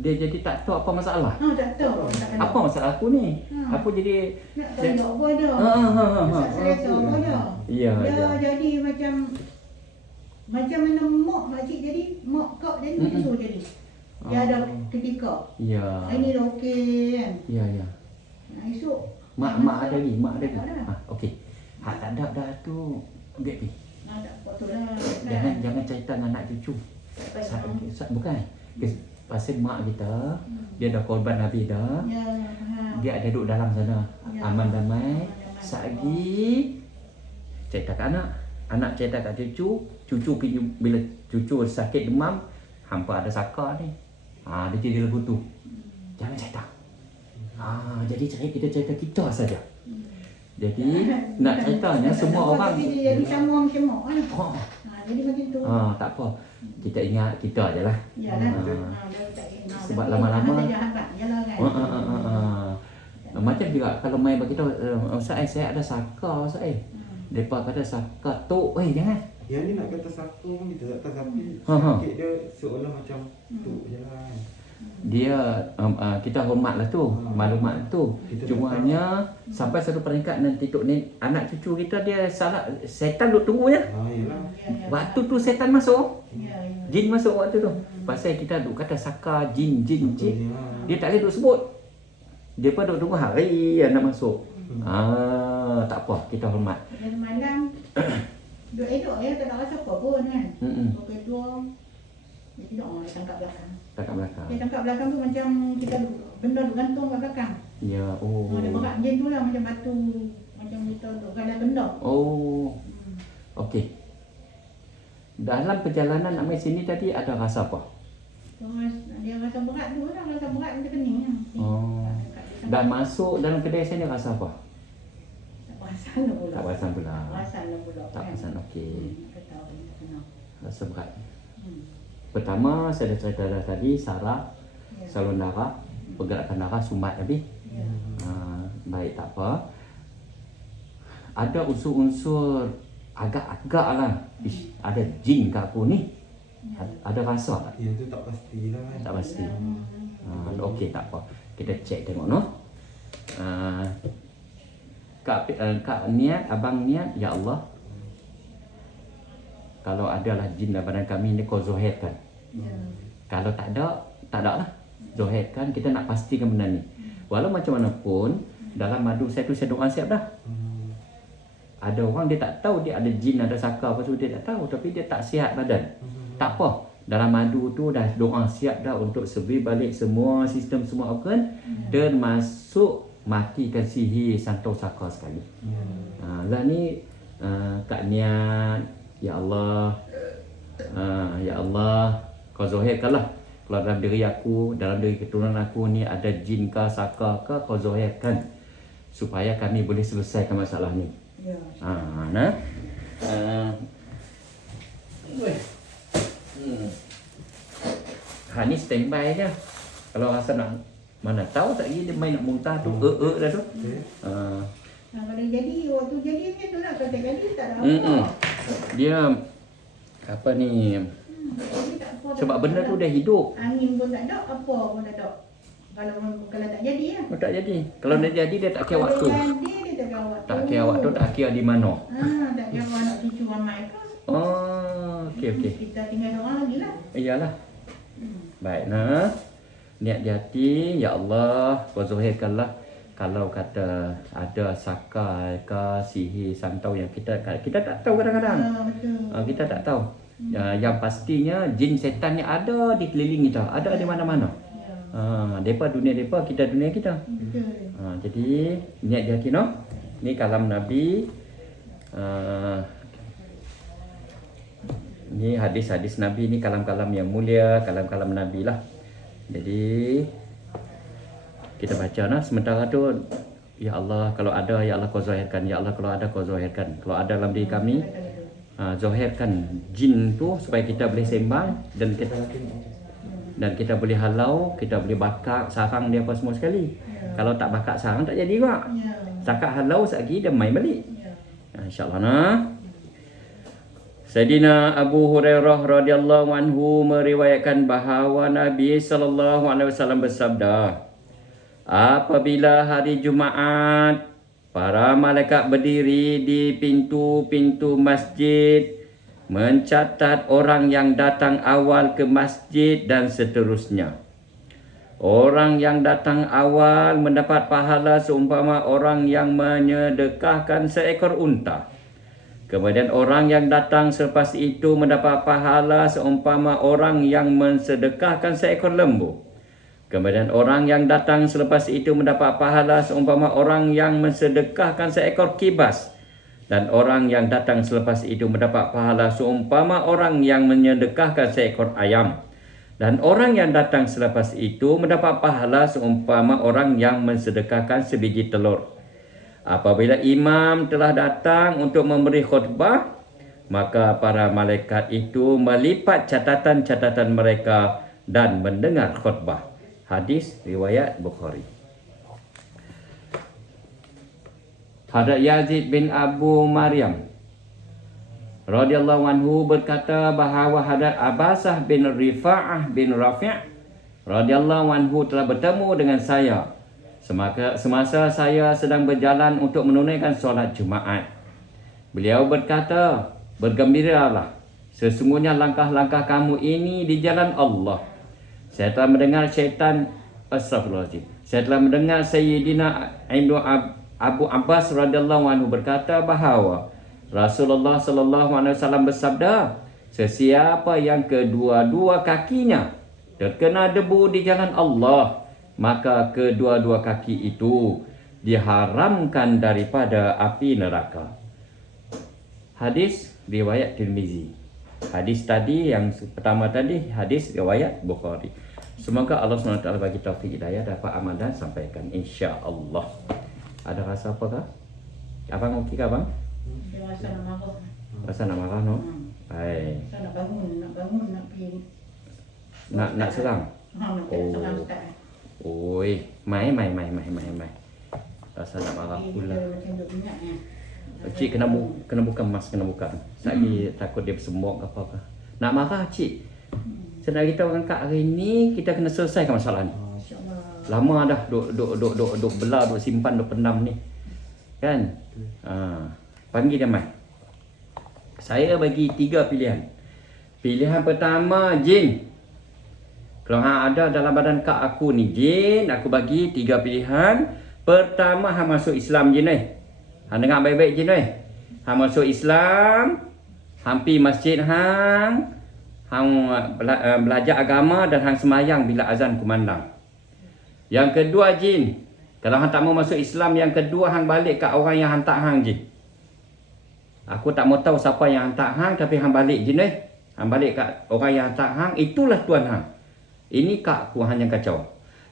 Dia jadi tak tahu apa masalah. Tak tahu. Apa masalah aku ni? Aku jadi nak tanya apa dah. Selesa apa dah. Ya. Dia jadi macam mana mak makcik jadi, mak kak jadi betul jadi. Dia ada ketika. Ya. Ini dah okey kan. Ya. Nah, esok Mak ada lagi. Okey. Hak tak ada dah tu. Ambil pi. Tak apa tu lah. Jangan cerita dengan anak cucu. Bukan. Pasal mak kita, dia dah korban Nabi dah. Ya, Dia ada duduk dalam sana. Aman damai. Sagi cerita kat anak cerita kat cucu pergi bila cucu sakit demam, hampa ada saka ni. Dia jadi lagu tu. Jangan cerita. Jadi kita cerita saja. Jadi nak ceritanya semua orang jadi sama macam mak kan. Jadi macam tu. Tak apa. Kita ingat kita ajalah. Yalah. Sebab lama-lama macam juga kalau main bagi tahu saya ada saka depa kata saka tok jangan. Yang ni nak kata saka pun kita tak tahu tapi sakit dia seolah macam tu jelah. Dia kita hormatlah tu maklumat tu. Cumanya sampai satu peringkat nanti tok ni anak cucu kita dia salah setan duk tunggu je. Waktu tu setan masuk. Jin masuk waktu tu. Pasal kita duk kata saka jin. Dia tak boleh duk sebut. Dia pun duk tunggu hari nak masuk. Tak apa, kita hormat. Malam duk elok ya, tak ada rasa apa pun kan. Pukul 2 dia tidak tangkap belakang. Dia tangkap belakang tu macam kita benda duk gantung kat belakang. Ya, Dia berat macam tu lah, macam batu, macam kita duk galah benda. Okey. Dalam perjalanan nak mai sini tadi ada rasa apa? Dia rasa berat tu lah, rasa berat macam kening lah. Dah masuk dalam kedai sini rasa apa? Tak perasan pula. Tak perasan, okey. Rasa berat. Pertama, saya dah cerita dah tadi, saraf, saluran darah, pergerakan darah, sumbat habis. Baik, tak apa. Ada unsur-unsur agak-agak lah. Ada jin ke apa ni? Ada rasa tak? Yang tu tak pastilah. Tak pasti. Okey, tak apa. Kita cek tengok no. Kak niat, abang niat, ya Allah. Kalau adalah jin dalam badan kami ni kau zohirkan. Kalau tak ada lah. Zohirkan, kita nak pastikan benda ni. Walau macam mana pun, dalam madu saya tu saya doa siap dah. Ada orang dia tak tahu dia ada jin, ada saka apa tu dia tak tahu. Tapi dia tak sihat badan. Tak apa. Dalam madu tu dah doa siap dah untuk servis balik semua sistem semua organ. Dan masuk matikan sihir santau saka sekali. Lah ni Kak niat, ya Allah, ya Allah, kau zohirkanlah kalau dalam diri aku, dalam diri keturunan aku ni ada jin ke saka ke, kau zohirkan supaya kami boleh selesaikan masalah ni. Ni standby je. Kalau rasa nak mana tahu tak dia main nak muntah tu dah tu. Kalau jadi waktu jadi macam tu lah, kalau tak jadi tak ada apa. Dia apa ni? Sebab benda tu dah hidup. Angin pun tak ada, apa pun tak ada. Kalau tak jadi lah. Tak jadi. Kalau dah jadi dia tak kira waktu. Kalau jadi dia tak kira waktu. Tak kira waktu, tak kira di mana. Tak kira anak cucu ramai ke. Okey. Kita tinggal orang lagi lah. Iyalah. Baik nah. Niat di hati, ya Allah, kau zuhirkanlah kalau kata ada saka ke sihir santau yang kita tak tahu kadang-kadang. Kita tak tahu. Yang pastinya jin setan ni ada di keliling kita, ada di mana-mana. Depa dunia depa, kita dunia kita. Jadi niat di hati no. Ni kalam Nabi. Ni hadis-hadis Nabi ni kalam-kalam yang mulia, kalam-kalam Nabi lah. Jadi kita baca nah sementara tu, ya Allah kalau ada, ya Allah kau zahirkan, ya Allah kalau ada kau zahirkan. Kalau ada dalam diri kami, zahirkan jin tu supaya kita boleh sembang dan kita boleh halau, kita boleh bakar sarang dia apa semua sekali. Kalau tak bakar sarang tak jadi juga. Cakap halau sekali dia main balik. InsyaAllah nah. Sayyidina Abu Hurairah radhiyallahu anhu meriwayatkan bahawa Nabi sallallahu alaihi wasallam bersabda, apabila hari Jumaat, para malaikat berdiri di pintu-pintu masjid mencatat orang yang datang awal ke masjid dan seterusnya. Orang yang datang awal mendapat pahala seumpama orang yang menyedekahkan seekor unta. Kemudian orang yang datang selepas itu mendapat pahala seumpama orang yang mensedekahkan seekor lembu. Kemudian orang yang datang selepas itu mendapat pahala seumpama orang yang mensedekahkan seekor kibas. Dan orang yang datang selepas itu mendapat pahala seumpama orang yang menyedekahkan seekor ayam. Dan orang yang datang selepas itu mendapat pahala seumpama orang yang mensedekahkan sebiji telur. Apabila imam telah datang untuk memberi khutbah, maka para malaikat itu melipat catatan-catatan mereka dan mendengar khutbah. Hadis riwayat Bukhari. Hadrat Yazid bin Abu Maryam radhiyallahu anhu berkata bahawa Hadrat Abbasah bin Rifa'ah bin Rafi' radhiyallahu anhu telah bertemu dengan saya semasa saya sedang berjalan untuk menunaikan solat Jumaat. Beliau berkata, bergembiralah, sesungguhnya langkah-langkah kamu ini di jalan Allah. Saya telah mendengar astagfirullahaladzim. Saya telah mendengar Sayyidina Abu Abbas radhiyallahu anhu berkata bahawa Rasulullah sallallahu alaihi wasallam bersabda, sesiapa yang kedua-dua kakinya terkena debu di jalan Allah, maka kedua-dua kaki itu diharamkan daripada api neraka. Hadis riwayat Tirmizi. Hadis tadi yang pertama tadi hadis riwayat Bukhari. Semoga Allah SWT bagi taufik hidayah dapat amal dan sampaikan insya-Allah. Ada rasa apakah? Abang okey ke abang? Rasa nak marah. Rasa nak marah no? Baik. Saya nak bangun nak pergi. Nak serang. Nak serang Ustaz. Oi, mai. Rasa nak marah pula. Macam duk ingat ni. Cik kena buka mask, kena buka. Lagi takut dia bersembok apa ke. Nak marah cik. Saya nak beritahu orang kat hari ni kita kena selesaikan masalah ni. Insya-Allah. Lama dah duk belah, duk simpan, duk pendam ni. Kan? Panggil dia mai. Saya bagi 3 pilihan. Pilihan pertama jin. Kalau hang ada dalam badan kak aku ni jin, aku bagi 3 pilihan. Pertama, hang masuk Islam jin ni. Hang dengar baik-baik jin ni. Hang masuk Islam, hang pergi masjid hang belajar agama dan hang semayang bila azan kumandang. Yang kedua jin, kalau hang tak mau masuk Islam, yang kedua hang balik kat orang yang hantar hang jin. Aku tak mau tahu siapa yang hantar hang, tapi hang balik jin ni. Hang balik kat orang yang hantar hang, itulah Tuhan hang. Ini kak aku hanya kacau.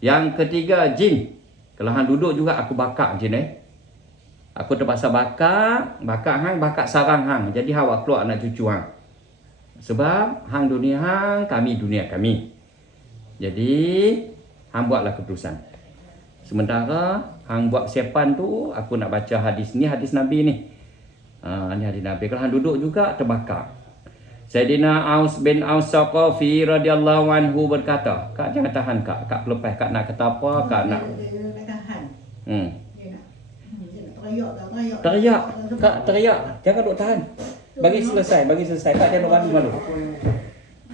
Yang ketiga jin. Kalau hang duduk juga aku bakar jin Aku terpaksa bakar hang, bakar sarang hang. Jadi awak keluar anak cucu hang. Sebab hang dunia hang, kami dunia kami. Jadi hang buatlah keputusan. Sementara hang buat persiapan tu, aku nak baca hadis ni, hadis Nabi ni. Ni hadis Nabi. Kalau hang duduk juga terbakar. Sayyidina Aus bin Aus Saqafi radhiyallahu anhu berkata, kak jangan tahan kak lepas kak nak kata apa, kak nak tahan. Teriak, kak teriak, jangan duk tahan. Bagi selesai, kak jangan duk malu-malu.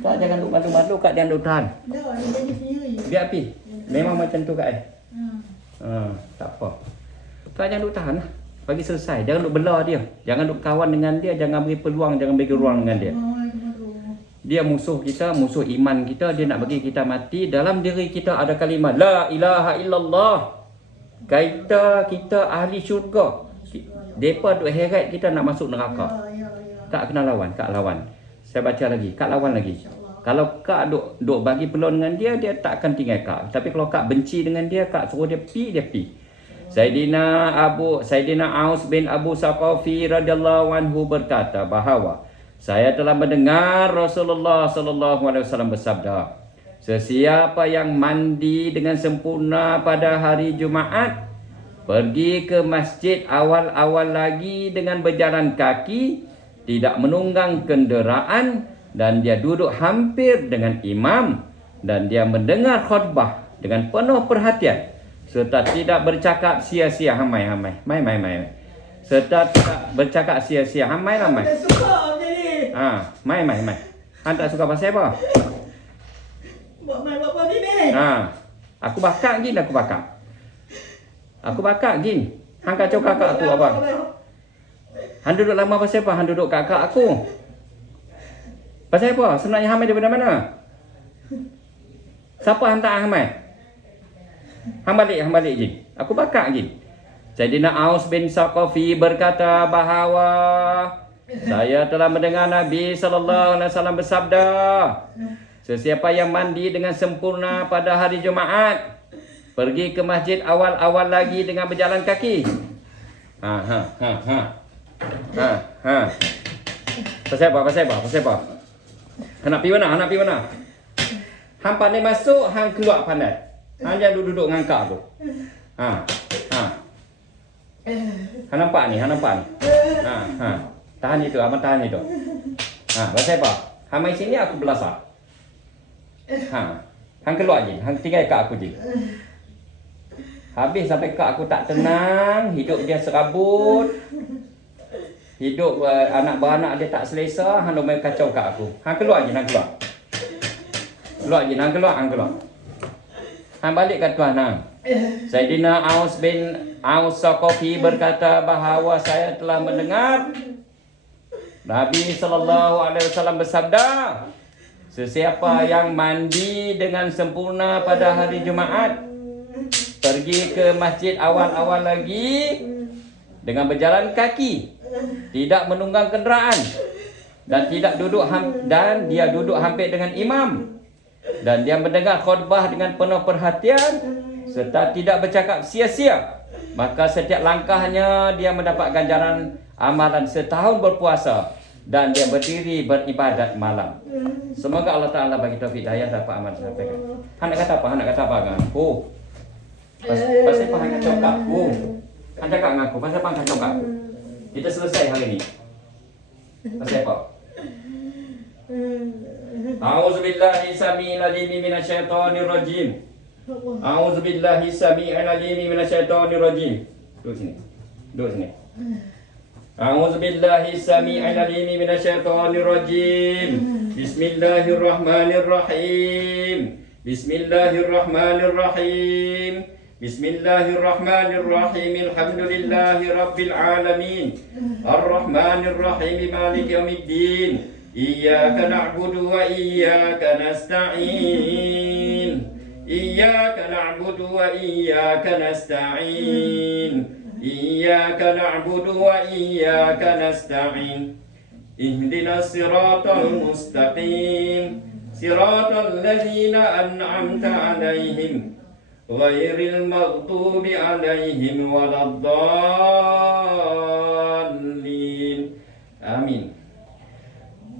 Kak jangan duk malu-malu, kak jangan duk tahan. Dah, dia jadi sendiri. Biar api. Memang macam tu kak tak apa. Kak jangan duk tahan lah. Bagi selesai, jangan duk belah dia. Jangan duk kawan dengan dia, jangan beri peluang, jangan bagi ruang dengan dia. Dia musuh kita, musuh iman kita. Dia nak bagi kita mati. Dalam diri kita ada kalimah La ilaha illallah. Kita ahli syurga. Mereka duk heret kita nak masuk neraka. Kak kena lawan, kak lawan. Saya baca lagi, kak lawan lagi. Kalau kak duk bagi peluang dengan dia, dia tak akan tinggal kak. Tapi kalau kak benci dengan dia, kak suruh dia pi. Sayyidina Aus bin Abu Saqafi radhiyallahu anhu berkata bahawa saya telah mendengar Rasulullah sallallahu alaihi wasallam bersabda, sesiapa yang mandi dengan sempurna pada hari Jumaat, pergi ke masjid awal-awal lagi dengan berjalan kaki, tidak menunggang kenderaan, dan dia duduk hampir dengan imam, dan dia mendengar khutbah dengan penuh perhatian serta tidak bercakap sia-sia hamai-hamai. Mai. Serta tidak bercakap sia-sia hamai-hamai. Tak suka macam ni. Mai. Hang tak suka pasal apa? Buat main buat apa ni? Aku bakar gin, aku bakar gin. Hang kacau kakak aku apa? Hang duduk lama pasal apa? Hang duduk kakak aku. Pasal apa? Sebenarnya hamai daripada mana? Siapa hantar hamai? Hang balik je. Aku bakar je. Sayyidina Aus bin Saqafi berkata bahawa saya telah mendengar Nabi SAW bersabda, sesiapa yang mandi dengan sempurna pada hari Jumaat, pergi ke masjid awal-awal lagi dengan berjalan kaki. Pasal apa? Hang nak pergi mana? Hang pandai masuk, hang keluar pandai. Hang jangan duduk ngangkak aku. Hang nampak ni. Tahan itu, abang tahan itu. Pasal apa? Hang main sini, aku belasah. Hang keluar je, hang tinggal kat aku je. Habis sampai kat aku tak tenang, hidup dia serabut. Hidup anak beranak dia tak selesa, hang main kacau kat aku. Hang keluar je, hang keluar. Hang keluar. Hang balik kat tuan hang. Sayyidina Aus bin Aus Saqafi berkata bahawa saya telah mendengar Nabi SAW bersabda, sesiapa yang mandi dengan sempurna pada hari Jumaat, pergi ke masjid awal-awal lagi dengan berjalan kaki, tidak menunggang kenderaan, dan dia duduk hampir dengan imam, dan dia mendengar khutbah dengan penuh perhatian serta tidak bercakap sia-sia, maka setiap langkahnya dia mendapat ganjaran amalan setahun berpuasa, dan dia berdiri beribadat malam. Semoga Allah Ta'ala bagi taufik hidayah dapat amal sampaikan. Hang nak kata apa kan? Pasal apa hang kacau kat aku? Hang cakap dengan aku, pasal apa hang kacau kat aku? Kita selesai hari ni. Pasal apa? A'udzubillahi samiil alim minasyaitonir rajim. A'udzubillahi samiil alim minasyaitonir rajim. Duduk sini. A'udzubillahi samiil alim minasyaitonir rajim. Bismillahirrahmanirrahim. Bismillahirrahmanirrahim. Alhamdulillahi rabbil alamin. Arrahmanir rahim, maliki yaumiddin. Iyyaka na'budu wa iyyaka nasta'in. Iyyaka na'budu wa iyyaka nasta'in. Iyyaka na'budu wa iyyaka nasta'in. Ihdinas siratal mustaqim. Siratal ladzina an'amta 'alaihim ghairil maghdubi 'alaihim waladdallin. Amin.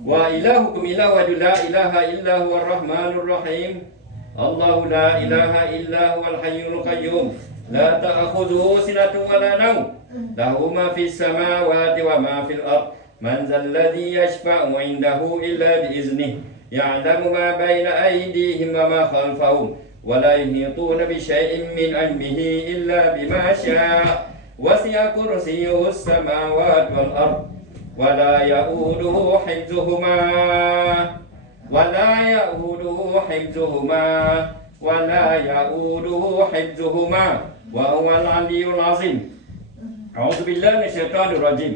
Wa ilahukum ilahu la ilaha illa huwar rahmanur rahim. Allahu la ilaha illa huwal hayyul qayyum. La ta'khudhuhu sinatun wa la nawm. Lahu ma fis samawati wa ma fil ard. Man zal ladzi yashfa'u 'indahu illa bi iznihi. Ya'lamu ma baina aydihim wa ma khalfahum. Wa la yuhituna bi syai'in min 'ilmihi illa bima syaa'. Wasi'a kursiyyuhu as-samawati wal ard. ولا يؤوده حفظهما وهو العلي العظيم. أعوذ بالله من الشيطان الرجيم.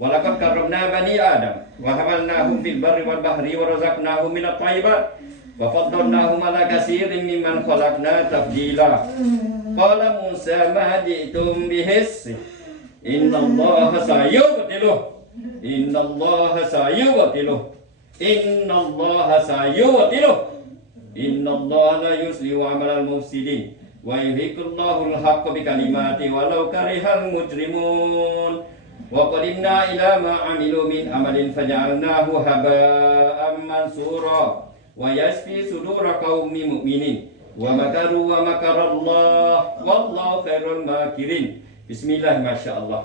ولقد كرمنا بني آدم وحملناهم في البر والبحر ورزقناهم من الطيبات وفضلناهم على كثير ممن خلقنا تفضيلا. قال موسى ما جئتم به إن الله سيبطله. Innallaha sayubtiluh. Innallaha la yuslihu amalal mufsidin wa yuhiqqullahu al-haqqa bi kalimati walau karihal mujrimun. Wa qadimna ila ma 'amilu min amalin faj'alnahu haba'an mansura wa yashfi sudura qaumin mu'minin wa makaru wa makarallah wallahu khairul makirin. Bismillah, masyaallah.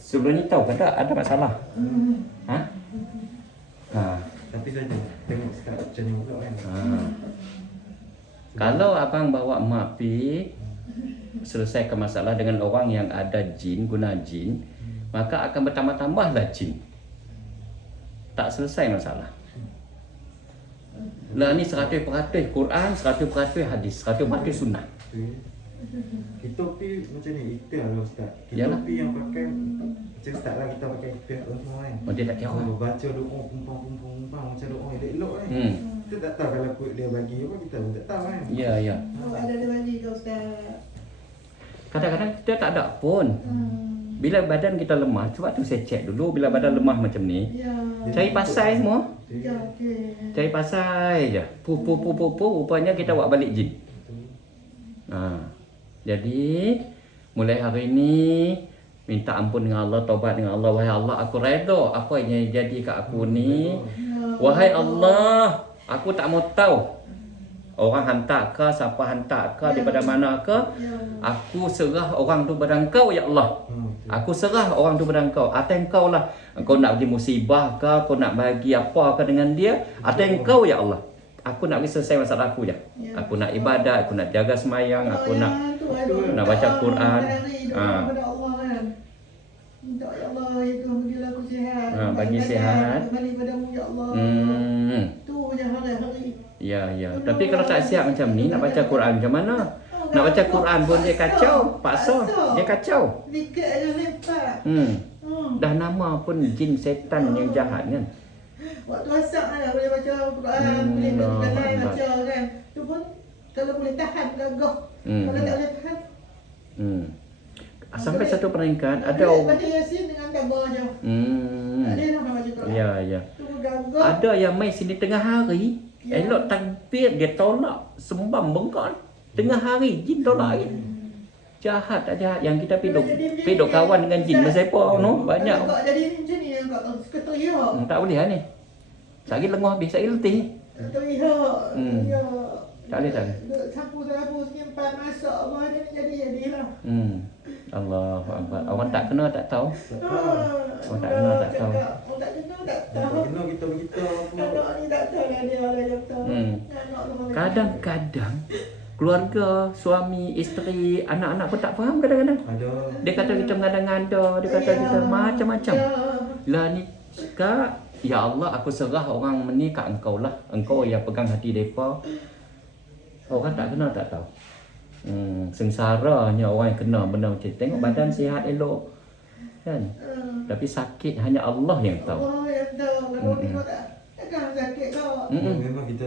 Sebelum ni tahu tak ada masalah? Ha? Ha. Tapi saya tengok start macam ni pula kan. Ha. Kalau abang bawa mak pi selesaikan masalah dengan orang yang ada jin, guna jin, maka akan bertambah-tambahlah jin. Tak selesai masalah. Lah ni 100% Quran, 100% hadis, 100% sunnah. Kita pi macam ni, kita lah Ustaz. Kita Yalah. pi yang pakai macam Ustaz lah, kita pakai pihak semua kan. Oh, dia tak kira. Baca doa pumpang macam doa elok-elok kan. Kita tak tahu kalau dia bagi apa, kita pun tak tahu kan. Ya, ya. Oh, ada bagi ke Ustaz? Kadang-kadang kita tak ada pun. Bila badan kita lemah, cuba tu saya cek dulu bila badan lemah macam ni. Ya. Cari pasai semua. Ya, okey. Cari pasai je. Pu rupanya kita buat balik jin. Ha. Jadi mulai hari ini minta ampun dengan Allah, taubat dengan Allah. Wahai Allah, aku redha apa yang jadi kat aku ni. Wahai Allah, aku tak mau tahu orang hantar ke, siapa hantar ke, daripada mana ke. Aku serah orang tu pada Engkau ya Allah. Aku serah orang tu pada Engkau. Atas Engkau lah. Engkau nak bagi musibah ke, kau nak bagi apa ke dengan dia, atas Engkau ya Allah. Aku nak bagi selesai masalah aku je. Aku nak ibadat, aku nak jaga semayang, aku nak baca Quran. Kepada Allah kan. Minta ya Allah itu bagilah aku sihat. Bagi sihat. Kembali padamu ya Allah. Tu je hari-hari. Ya, ya. Tapi kalau tak siap macam ni, nak baca Quran macam mana? Nak baca Quran pun dia kacau, paksa. Dia kacau. Dikit aja lepas. Dah nama pun jin setan yang jahat kan. Waktu asap lah boleh baca Quran, boleh berjalan baca kan. Tu pun kalau boleh tahan gagah. Kalau tak boleh tahan. Sampai satu peringkat ada baca Yasin dengan tabah je. Tak boleh nak baca Quran. Ya, ya. Tu gagah. Ada yang mai sini tengah hari, elok takbir dia tolak sembang bengkak. Tengah hari jin tolak lagi. Jahat tak jahat yang kita piduk kawan dengan jin bersepa no banyak. Kalau kau jadi macam ni kau suka teriak. Tak boleh lah ni. Sehari lengah habis, sehari letih. Teriak. Tak boleh, tak boleh. Sapu-sapu simpan masak apa dia jadilah. Allahu Akbar. Orang tak kena tak tahu. Orang tak kena tak tahu. Orang tak kena tak tahu. Tak kena kita begitu apa. Anak ni tak tahu lah dia lah yang tahu. Kadang-kadang keluarga, suami, isteri, anak-anak pun tak faham kadang-kadang. Ada. Dia kata kita mengada-ngada, dia kata kita macam-macam. Lah ni Kak, ya Allah aku serah orang ni kat Engkau lah. Engkau yang pegang hati mereka. Orang tak kena tak tahu. Sengsaranya orang yang kena benda macam tu. Tengok badan sihat elok kan. Tapi sakit hanya Allah yang tahu. Allah yang tahu. Kalau tengok tak takkan sakit kau. Memang kita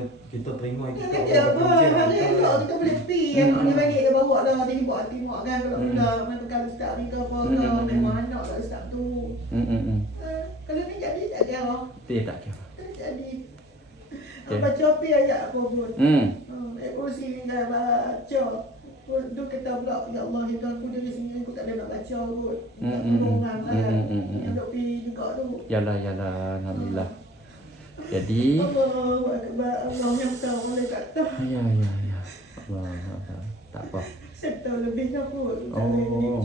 terima kita apa hari elok kita boleh pi yang dia bagi dia bawa dah tengok kan kalau kita kalau start ni ke apa ke memang anak kat start tu. Kalau ni jadi tak kira. Dia tak kira. Jadi baca pi ayat apa pun. Kursi ni dah baca. Tu kata pula ya Allah itu aku dari sini aku tak ada nak baca kot. Tolongan lah. Yang dok pi juga tu. Yalah alhamdulillah. Jadi Allah yang tahu boleh tak tahu. Ya. Allah. Tak apa. Saya tahu lebih dah pun. Oh.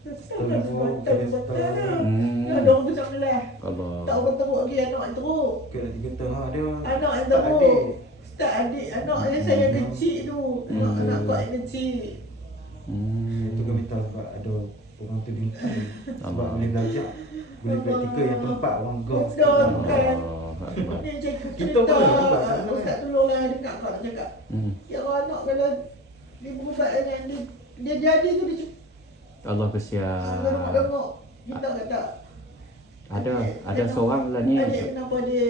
Ada orang tu tak belah. Allah. Tak orang teruk lagi anak yang teruk. Kena 3 tahun ada. Anak yang teruk. Start adik anak yang saya kecil tu. Anak kau yang kecil. Itu kami tahu sebab ada orang tu bintang. Sebab boleh belajar. Boleh praktikal yang tempat orang gong. Betul kan. Ni Kita cerita pun boleh buat sana, Ustaz kan? tolonglah dengar kau nak cakap. Ya anak kalau dia berubat dengan dia jadi tu dia Allah kesian. tengok kita kata Ada seorang lah ni. adik kenapa dia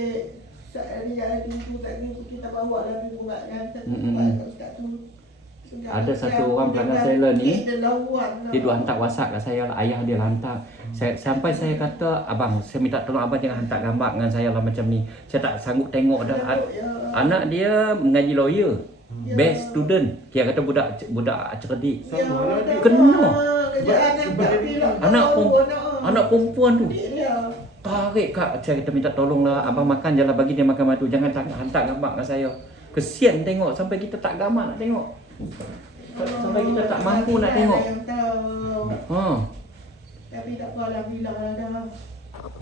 saat dia tu tak ni kita bawa lah pergi berubat kan satu berubat kat Ustaz tu. Ada satu orang pelanggan saya lah ni. Dia duk hantar WhatsApp kat saya lah. Ayah dia lah hantar. Sampai saya kata, abang, saya minta tolong abang jangan hantar gambar dengan saya lah macam ni. Saya tak sanggup tengok dah. Anak dia mengaji lawyer. Best student. Kira kata budak cerdik. Kena. Anak perempuan tu. Tarik kak, saya kata minta tolong lah. Abang makan je lah, bagi dia makan madu. Jangan hantar gambar dengan saya. Kesian tengok sampai kita tak gambar nak tengok. Sampai kita tak mampu nak tengok. Tapi tak apa, alhamdulillah lah dah.